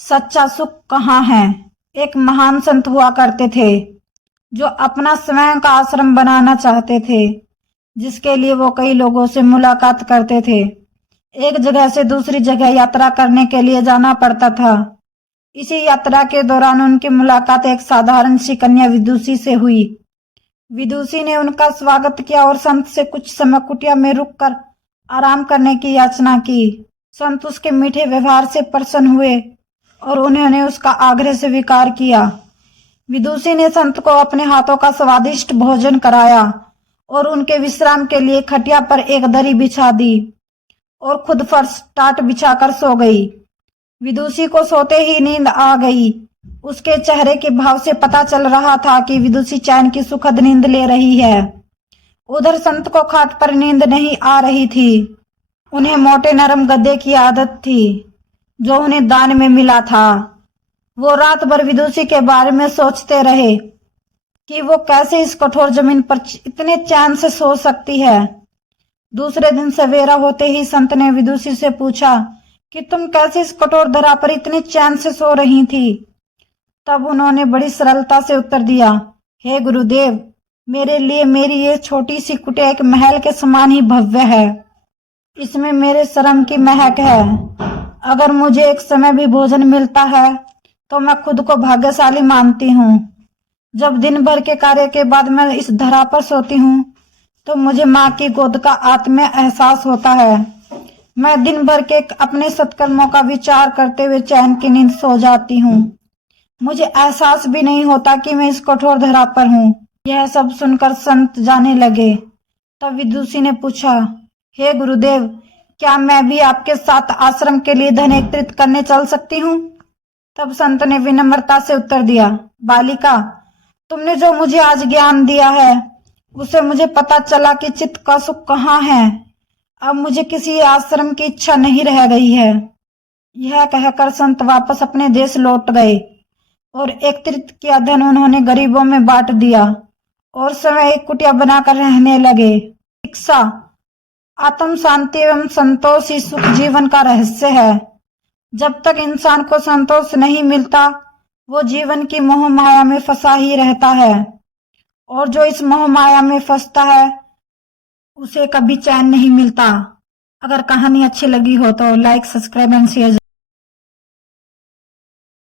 सच्चा सुख कहाँ है। एक महान संत हुआ करते थे जो अपना स्वयं का आश्रम बनाना चाहते थे, जिसके लिए वो कई लोगों से मुलाकात करते थे। एक जगह से दूसरी जगह यात्रा करने के लिए जाना पड़ता था। इसी यात्रा के दौरान उनकी मुलाकात एक साधारण सी कन्या विदुषी से हुई। विदुषी ने उनका स्वागत किया और संत से कुछ समय कुटिया में रुककर आराम करने की याचना की। संत उसके मीठे व्यवहार से प्रसन्न हुए और उन्होंने उसका आग्रह स्वीकार किया। विदुषी ने संत को अपने हाथों का स्वादिष्ट भोजन कराया और उनके विश्राम के लिए खटिया पर एक दरी बिछा दी और खुद फर्श टाट बिछाकर सो गई। विदुषी को सोते ही नींद आ गई। उसके चेहरे के भाव से पता चल रहा था कि विदुषी चैन की सुखद नींद ले रही है। उधर संत को खाट पर नींद नहीं आ रही थी। उन्हें मोटे नरम गद्दे की आदत थी जो उन्हें दान में मिला था। वो रात भर विदुषी के बारे में सोचते रहे कि वो कैसे इस कठोर जमीन पर इतने चैन से सो सकती है। दूसरे दिन सवेरा होते ही संत ने विदुषी से पूछा कि तुम कैसे इस कठोर धरा पर इतने चैन से सो रही थी। तब उन्होंने बड़ी सरलता से उत्तर दिया, हे गुरुदेव, मेरे लिए मेरी ये छोटी सी कुटिया एक महल के समान ही भव्य है। इसमें मेरे श्रम की महक है। अगर मुझे एक समय भी भोजन मिलता है तो मैं खुद को भाग्यशाली मानती हूँ। जब दिन भर के कार्य के बाद मैं इस धरा पर सोती हूँ तो मुझे माँ की गोद का आत्मीय एहसास होता है। मैं दिन भर के अपने सत्कर्मों का विचार करते हुए चैन की नींद सो जाती हूँ। मुझे एहसास भी नहीं होता कि मैं इस कठोर धरा पर हूँ। यह सब सुनकर संत जाने लगे। तब विदुषी ने पूछा, हे गुरुदेव, क्या मैं भी आपके साथ आश्रम के लिए धन एकत्रित करने चल सकती हूँ। तब संत ने विनम्रता से उत्तर दिया, बालिका, तुमने जो मुझे आज ज्ञान दिया है उसे मुझे पता चला कि चित्त का सुख कहाँ है। अब मुझे किसी आश्रम की इच्छा नहीं रह गई है। यह कहकर संत वापस अपने देश लौट गए और एकत्रित किया धन उन्होंने गरीबों में बांट दिया और स्वयं एक कुटिया बनाकर रहने लगे। शिक्षा, आत्म शांति एवं संतोष ही सुख जीवन का रहस्य है। जब तक इंसान को संतोष नहीं मिलता वो जीवन की मोह माया में फंसा ही रहता है, और जो इस मोह माया में फंसता है उसे कभी चैन नहीं मिलता। अगर कहानी अच्छी लगी हो तो लाइक, सब्सक्राइब एंड शेयर